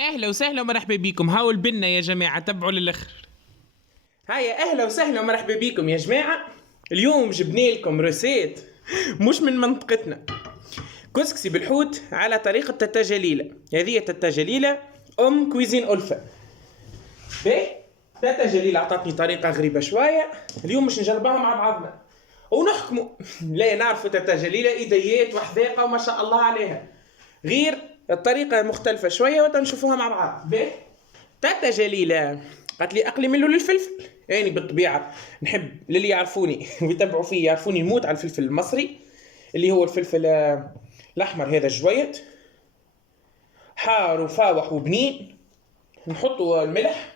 اهلا وسهلا ومرحبا بكم. هاو البنا يا جماعه، تبعوا للاخر. هيا اهلا وسهلا ومرحبا بكم يا جماعه. اليوم جبنا لكم روسيت مش من منطقتنا، كسكسي بالحوت على طريقه تتا جليله. هذه تتا جليله ام كويزين ألفة. باهي، تتا جليله اعطتني طريقه غريبه شويه، اليوم مش نجربها مع بعضنا ونحكموا. لا نعرفوا تتا جليله ايديات وحذاقه وما شاء الله عليها، غير الطريقة مختلفة شوية وتنشوفوها مع بعض. به تاتا جليلة قالت لي أقلي له للفلفل. يعني بالطبيعة نحب للي يعرفوني ويتبعوا فيه يعرفوني نموت على الفلفل المصري اللي هو الفلفل الأحمر هذا جويت حار وفاوح وبنين. نحطوا الملح،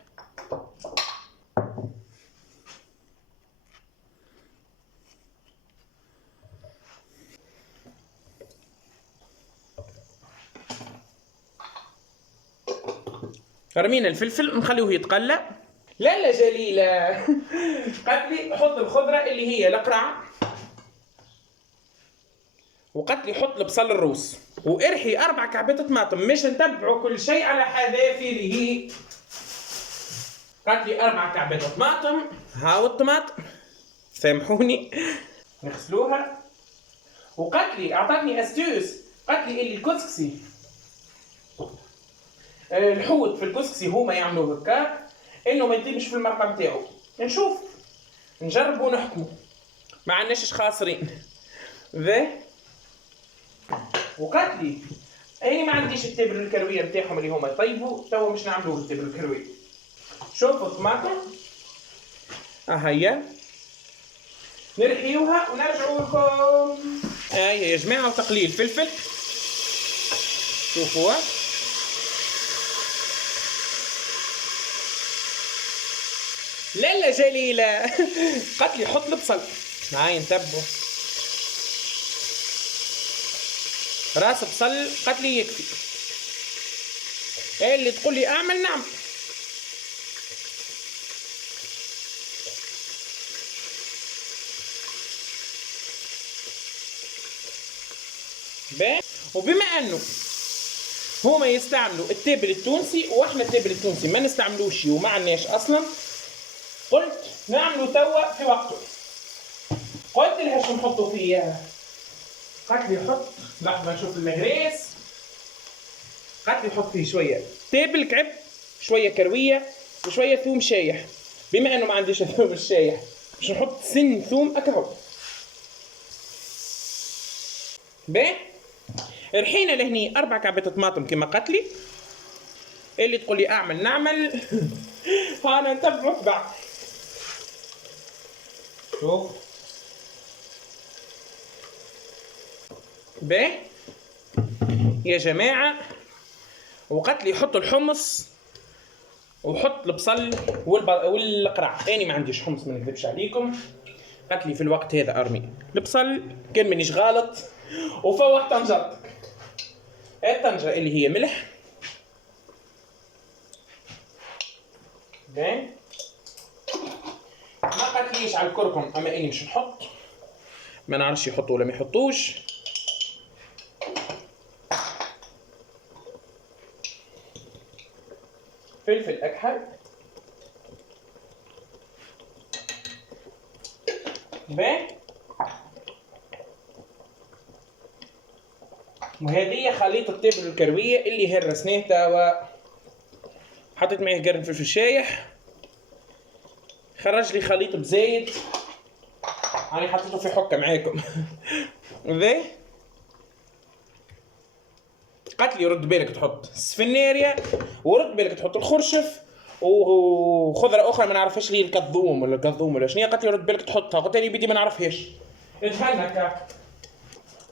رمينا الفلفل نخليه يتقلى. لا جليلة قالت لي حط الخضرة اللي هي القرع، وقالت لي حط البصل الروس، وارحي 4 كعبات طماطم. مش نتبعوا كل شيء على حذافيره. قالت لي 4 كعبات طماطم. هاو الطماطم سامحوني نغسلوها. وقالت لي اعطتني استوس، قالت لي اللي الكسكسي الحوت في الكسكسي هما يعملوا هكاك انه ما يطيبش في المرقه نتاعو. نشوف نجرب ونحكموا، ما عندناش خاسرين. ذا وقالت لي اني ما عنديش التبر الكرويه نتاعهم اللي هما يطيبوا، توا مش نعملوه التبر الكرويه. شوفوا الطماطم هيا نرحيوها ونرجعوا لكم. هيا يا جماعه وتقليل فلفل، شوفوها. لا جليلة قالت لي حط البصل. هاي نتبعوا راس بصل، قالت لي يكفي. ايه اللي تقول لي اعمل نعم. وبما انه هما يستعملوا التبر التونسي واحنا التبر التونسي ما نستعملوش وما عندناش اصلا، قلت نعملوا توا في وقته. قلت لها شو نحطوا فيه، قالت لي حط، لحظه نشوف المهريس. قالت لي حط فيه شويه تابل كعب، شويه كرويه، وشويه ثوم شايح. بما انه ما عنديش الثوم الشايح باش نحط سن ثوم اكهو. باهي، رحينا لهني 4 كعبات طماطم كما قالت لي. اللي تقول لي اعمل نعمل انا نتبعوا تبع. شوف باهي يا جماعه، وقالت لي حطوا الحمص وحط البصل والقرع. اني ما عنديش حمص ما نكذبش عليكم. قالت لي في الوقت هذا ارمي البصل كان مانيش غلط وفوح طنجرتك. الطنجره اللي هي ملح. باهي، ما قالتليش على الكركم اما اني مش نحط، ما نعرفش يحطوا ولا ما يحطوش. فلفل اكحل. باهي، وهذه خليط التبر الكرويه اللي هرسناه توا. حطيت معيه قرن فلفل شايح، خرج لي خليط بزايد، انا حطيته في حكه معاكم. ذا قالت لي رد بالك تحط سفناريا، ورد بالك تحط الخرشف وخضره اخرى ما نعرفهاش لي، الكذوم ولا الكذوم ولا شنو. قالت لي رد بالك تحطها، قلت لي بدي ما نعرفهاش. ادهن هكا.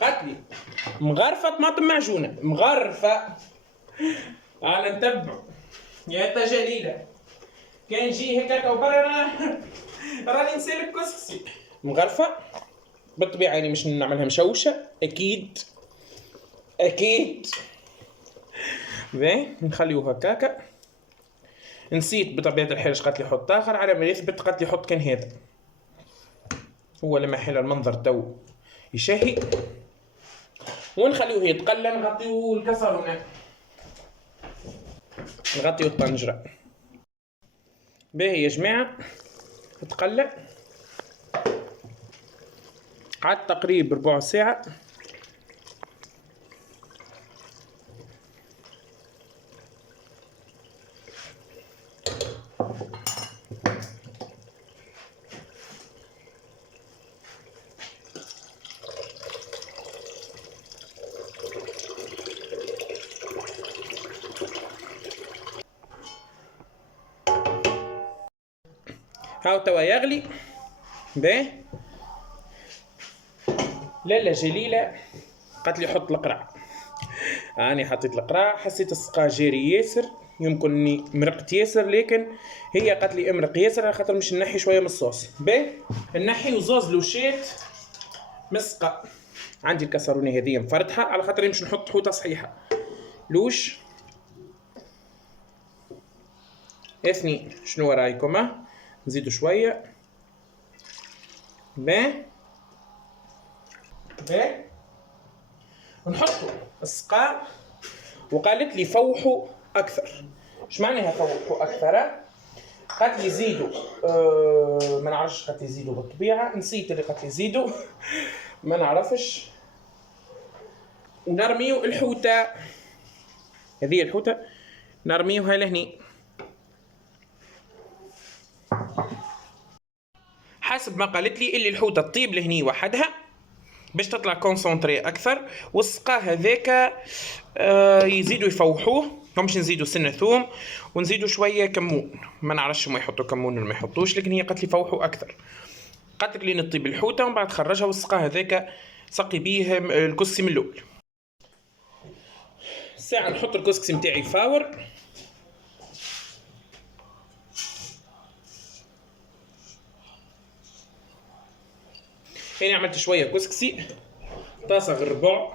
قالت لي مغرفه طماطم معجونه مغرفه. انا نتبع يا تا جليله، كان جي هكاك وبرا راني نسالك كسكسي. مغرفه بالطبيعه يعني مش نعملها مشوشه اكيد اكيد. باهي نخليوها هكاكا. نسيت بطبيعه الحال قالت لي حط اخر، على ما يثبت قالت لي حط كان هذا. هو لما حل المنظر تو يشهي. ونخليوه يتقلى، نغطيوه الكسرونه. نغطيو الطنجرة. باهي يا جماعة، تقلع. قعدت تقريبا ربع ساعة. هاو توا يغلي. باهي. لالا جليلة قالت لي حط القرع. اني حطيت القرع، حسيت السقا جاري ياسر، يمكن اني مرقت ياسر، لكن هي قالت لي امرق ياسر على خاطر مش نحي شويه من الصوص. باهي نحي وزوز لوشات مسقه. عندي الكسرونه هذه مفرطحه على خاطر مش نحط حوطه صحيحه. لوش اثنين. شنو رايكم؟ نزيدوا شويه. باهي باهي نحطوا السقا. وقالت لي فوحوا اكثر. ايش معناها فوحوا اكثر؟ قالت لي زيدوا ما نعرفش، قالت لي زيدوا بالطبيعه، نسيت اللي قالت لي زيدوا ما نعرفش. ونرميو الحوته هذه، الحوته نرميوها لهني حسب ما قالت لي، اللي الحوته تطيب لهني وحدها باش تطلع كونسونطري اكثر. والسقا هذاك يزيدوا يفوحوه. همش نزيدوا سنه ثوم ونزيدوا شويه كمون. ما نعرفش ما يحطوا كمون ولا ما يحطوش، لكن هي قالت لي فوحوا اكثر. قالت لك لي نطيب الحوته ومن بعد خرجها، والسقا هذاك سقي بيه الكسكسي من الاول. ساعه نحط الكسكسي نتاعي فاور. هنا عملت شويه كسكسي، طاسه غير ربع،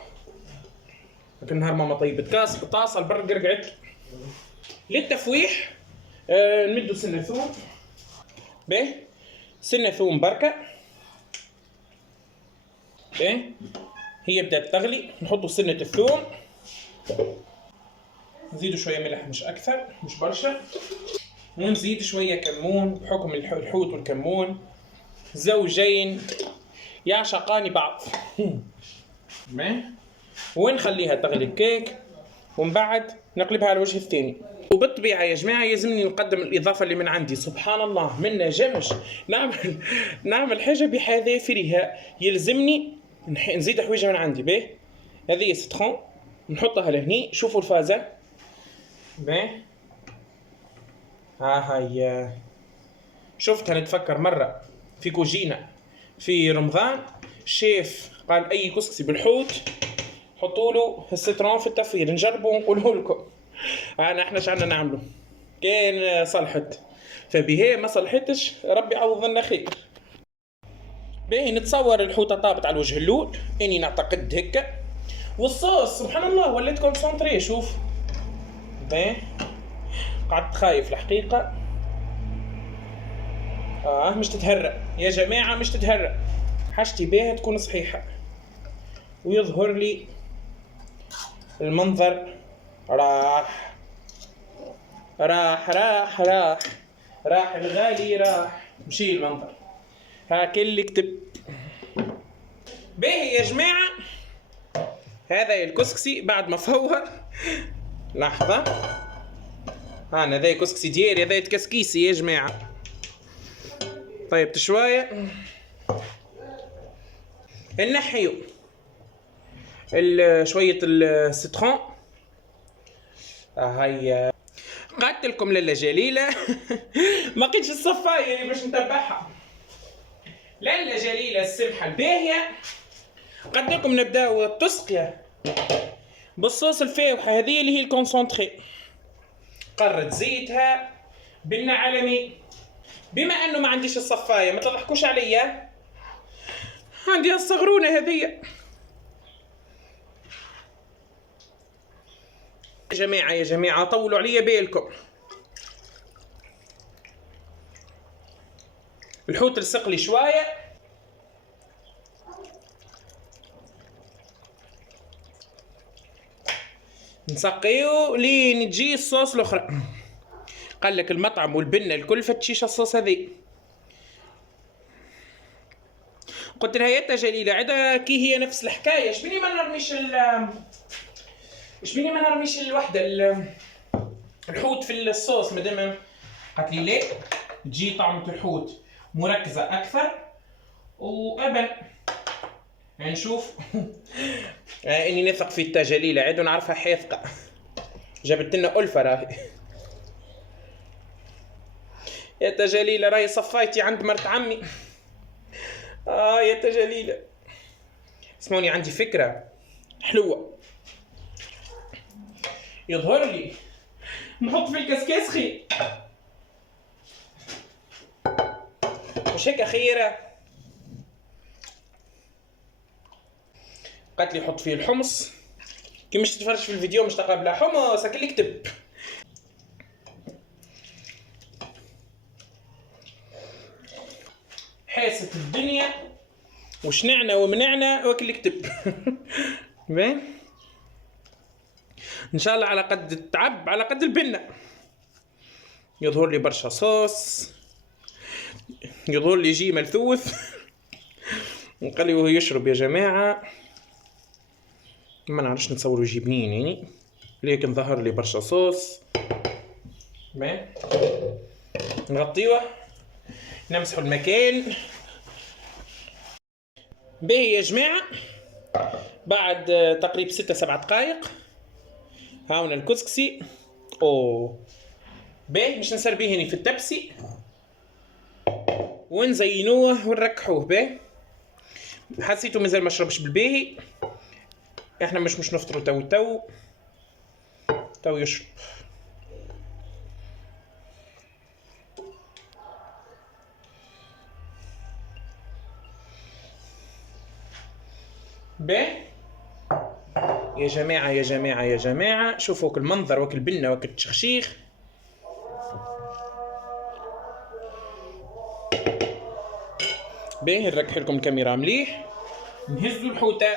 لكن نهار ماما طيبت كاس طاسه البر قرقعت. للتفويح نمدوا سنه ثوم. باهي سنه ثوم بركه. باهي هي بدات تغلي، نحطوا سنه الثوم، نزيدوا شويه ملح مش اكثر مش برشا، ونزيد شويه كمون بحكم الحوت والكمون زوجين يعشقان بعض. ونخليها تغلي الكيك، ومن بعد نقلبها على الوجه الثاني. وبالطبيعه يا جماعه يلزمني نقدم الاضافه اللي من عندي. سبحان الله منا جمش نعمل حاجه بحذافيرها. يلزمني نزيد حويجه من عندي. باهي هذه ستخون نحطها لهني. شوفوا الفازه. باهي ها هي. شفتها نتفكر مره في كوجينه في رمضان، شيف قال اي كسكسي بالحوت حطوا له السترون في التفوير، نجربوا ونقولوا لكم احنا ايش عندنا نعمله. كان صلحت، فبهي ما صلحتش ربي يعوض لنا خير. باهي نتصور الحوته طابت على الوجه الاول، اني نعتقد هكا. والصوص سبحان الله وليت كونسونطري. شوف باهي قعدت خايف الحقيقه. مش تتهرأ يا جماعه، مش تتهرأ. حاجتي بيها تكون صحيحه ويظهر لي المنظر. راح راح راح راح راح الغالي راح، مشي المنظر هاك اللي كتب. باهي يا جماعة، هذا الكسكسي بعد ما فور. لحظة، أنا ذا كسكسي ديالي، هذا كسكيسي يا جماعة. طيب شوية نحيو شوية السترون. هيا قالت لكم لالا جليلة ما لقيتش الصفاية اللي باش نتبعها. لالا جليلة السمحة الباهية قالت لكم نبداو التسقية بالصوص الفاوحة هذه اللي هي الكونسونتري. قرت زيتها بالنعلمي. بما انه ما عنديش الصفاية ما تضحكوش عليا، عندي الصغرونة هذه. يا جماعة طولوا عليا بالكم. الحوت لصق لي شوية. نسقيو لين تجي الصوص الاخرى. قال لك المطعم والبنه الكل فتشيش الصوص هذي. قلت لها يا جليله عدا كي هي نفس الحكايه، شبيني ما نرميش الوحده الحوت في الصوص مادام. قالت لي لا، تجي طعمة الحوت مركزة أكثر وأبن. يعني نشوف. إني نثق في التجليلة عاد ونعرفها حاذقة، جابت لنا ألفة راهي. يا تجليلة راهي صفايتي عند مرت عمي. يا تجليلة اسمعوني، عندي فكرة حلوة. يظهر لي نحط في الكسكاس خير، مش هيك خيرة؟ قالت لي حط فيه الحمص. كي مش تتفرج في الفيديو مش تقرا بلا حمص هاك اللي كتب. حاسة الدنيا وشنعنا ومنعنا وك اللي كتب. باين ان شاء الله على قد التعب على قد البنة. يظهر لي برشا صوص، يظهر لي يجي ملثوث. نقلي وهو يشرب يا جماعة، ما نعرفش نتصوروا يجي بنين يعني، لكن ظهر لي برشا صوص. باين نغطيوه نمسحوا المكان. باهي يا جماعة، بعد تقريبا 6-7 دقائق هاونا الكسكسي. باهي مش نسربيه هني في التبسي ونزينوه ونركحوه. باهي حسيتو مازال ما شربش بالباهي، احنا مش نفطروا تو يشرب. باهي يا جماعة يا جماعة يا جماعة، شوفوا وك المنظر وك البنة وك التشخشيخ. باهي نركح لكم الكاميرا مليح، نهزوا الحوتة.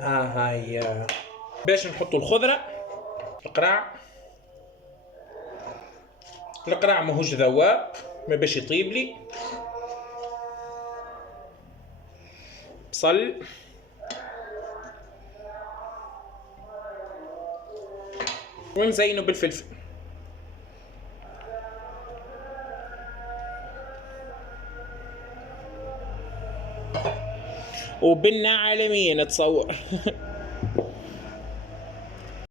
هاي باش نحطوا الخضرة. القراع ماهوش ذواب، ما باش يطيب لي. بصل ونزينه بالفلفل. وبنة عالمية نتصور.